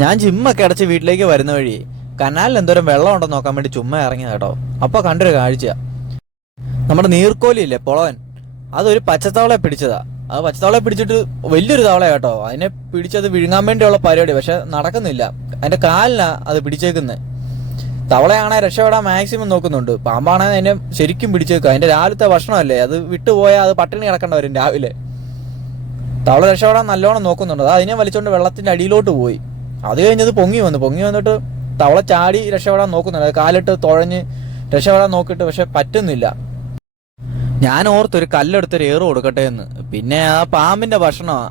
ഞാൻ ജിമ്മൊക്കെ അടച്ച് വീട്ടിലേക്ക് വരുന്ന വഴി കനാലിൽ എന്തോരം വെള്ളം ഉണ്ടെന്ന് നോക്കാൻ വേണ്ടി ചുമ്മാ ഇറങ്ങിയ കേട്ടോ. അപ്പൊ കണ്ടൊരു കാഴ്ച, നമ്മുടെ നീർക്കോലിയില്ലേ പൊളവൻ, അതൊരു പച്ചത്തവളയെ പിടിച്ചതാ. അത് പച്ചത്തവളയെ പിടിച്ചിട്ട് വലിയൊരു തവള കേട്ടോ. അതിനെ പിടിച്ചത് വിഴുങ്ങാൻ വേണ്ടിയുള്ള പരിപാടി, പക്ഷെ നടക്കുന്നില്ല. അതിന്റെ കാലിനാ അത് പിടിച്ചേക്കുന്നത്. തവളയാണെ രക്ഷപ്പെടാൻ മാക്സിമം നോക്കുന്നുണ്ട്, പാമ്പാണെങ്കിൽ അതിനെ ശരിക്കും പിടിച്ചേക്കുക. അതിന്റെ രാവിലത്തെ ഭക്ഷണമല്ലേ, അത് വിട്ടുപോയാൽ അത് പട്ടിണി കിടക്കേണ്ട വരും രാവിലെ. തവള രക്ഷപ്പെടാൻ നല്ലോണം നോക്കുന്നുണ്ട്. അത് അതിനെ വലിച്ചോണ്ട് വെള്ളത്തിന്റെ അടിയിലോട്ട് പോയി. അത് കഴിഞ്ഞത് പൊങ്ങി വന്നിട്ട് തവള ചാടി രക്ഷപ്പെടാൻ നോക്കുന്നുണ്ട്. അത് കാലിട്ട് തുഴഞ്ഞ് രക്ഷപ്പെടാൻ നോക്കിയിട്ട് പക്ഷെ പറ്റുന്നില്ല. ഞാൻ ഓർത്തൊരു കല്ലെടുത്തൊരു ഏറ് കൊടുക്കട്ടെ എന്ന്. പിന്നെ ആ പാമ്പിന്റെ ഭക്ഷണമാണ്,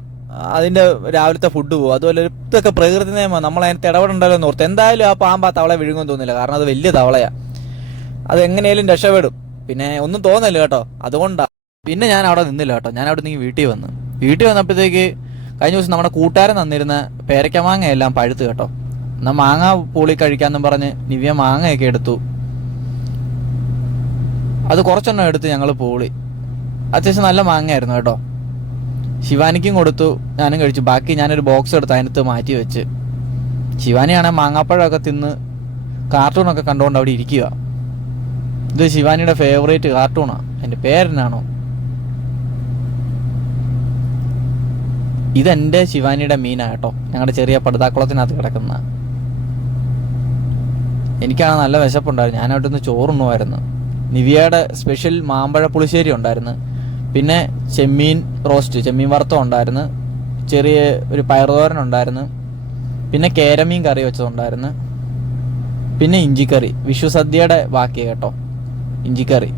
അതിന്റെ രാവിലത്തെ ഫുഡ് പോകും. അതുപോലെ ഇതൊക്കെ പ്രകൃതി നിയമം, നമ്മൾ അതിനകത്ത് ഇടപെടണ്ടല്ലോ എന്ന് ഓർത്ത്. എന്തായാലും ആ പാമ്പ് ആ തവളെ വിഴുങ്ങുമെന്ന് തോന്നില്ല, കാരണം അത് വലിയ തവളയാ. അത് എങ്ങനെയാലും രക്ഷപ്പെടും. പിന്നെ ഒന്നും തോന്നില്ല കേട്ടോ, അതുകൊണ്ടാ. പിന്നെ ഞാൻ അവിടെ നിന്നില്ല കേട്ടോ. ഞാൻ അവിടെ നിന്ന് വീട്ടിൽ വന്നപ്പോഴത്തേക്ക് കഴിഞ്ഞ ദിവസം നമ്മുടെ കൂട്ടുകാരൻ തന്നിരുന്ന പേരയ്ക്കമാങ്ങ എല്ലാം പഴുത്ത് കേട്ടോ. എന്നാൽ മാങ്ങ പൂളി കഴിക്കാമെന്നും പറഞ്ഞ് നിവ്യ മാങ്ങയൊക്കെ എടുത്തു. അത് കുറച്ചെണ്ണം എടുത്ത് ഞങ്ങൾ പൂളി. അത്യാവശ്യം നല്ല മാങ്ങയായിരുന്നു കേട്ടോ. ശിവാനിക്കും കൊടുത്തു, ഞാനും കഴിച്ചു. ബാക്കി ഞാനൊരു ബോക്സ് എടുത്ത് അതിനകത്ത് മാറ്റി വെച്ച്. ശിവാനിയാണെങ്കിൽ മാങ്ങാപ്പഴമൊക്കെ തിന്ന് കാർട്ടൂണൊക്കെ കണ്ടുകൊണ്ട് അവിടെ ഇരിക്കുക. ഇത് ശിവാനിയുടെ ഫേവറേറ്റ് കാർട്ടൂണാണ്. എൻ്റെ പേരെന്നാണോ, ഇതെന്റെ ശിവാനിയുടെ മീനാ കേട്ടോ. ഞങ്ങളുടെ ചെറിയ പടുതാക്കുളത്തിനകത്ത് കിടക്കുന്ന. എനിക്കാണ് നല്ല വിശപ്പുണ്ടായിരുന്നു. ഞാനവിടുന്ന് ചോറുണ്ണുമായിരുന്നു. നിവിയയുടെ സ്പെഷ്യൽ മാമ്പഴ പുളിശ്ശേരി ഉണ്ടായിരുന്നു. പിന്നെ ചെമ്മീൻ റോസ്റ്റ്, ചെമ്മീൻ വറുത്തം ഉണ്ടായിരുന്നു. ചെറിയ ഒരു പയറുതോരൻ ഉണ്ടായിരുന്നു. പിന്നെ കേരമീൻ കറി വെച്ചതുണ്ടായിരുന്നു. പിന്നെ ഇഞ്ചിക്കറി, വിഷു സദ്യയുടെ ബാക്കി കേട്ടോ, ഇഞ്ചിക്കറി.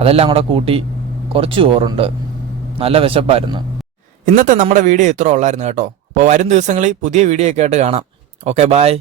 അതെല്ലാം കൂടെ കൂട്ടി കുറച്ച് ചോറുണ്ട്. നല്ല വിശപ്പായിരുന്നു. ഇന്നത്തെ നമ്മുടെ വീഡിയോ ഇത്ര ഉള്ളായിരുന്നു കേട്ടോ. അപ്പോൾ വരും ദിവസങ്ങളിൽ പുതിയ വീഡിയോ ഒക്കെ ആയിട്ട് കാണാം. Okay, by.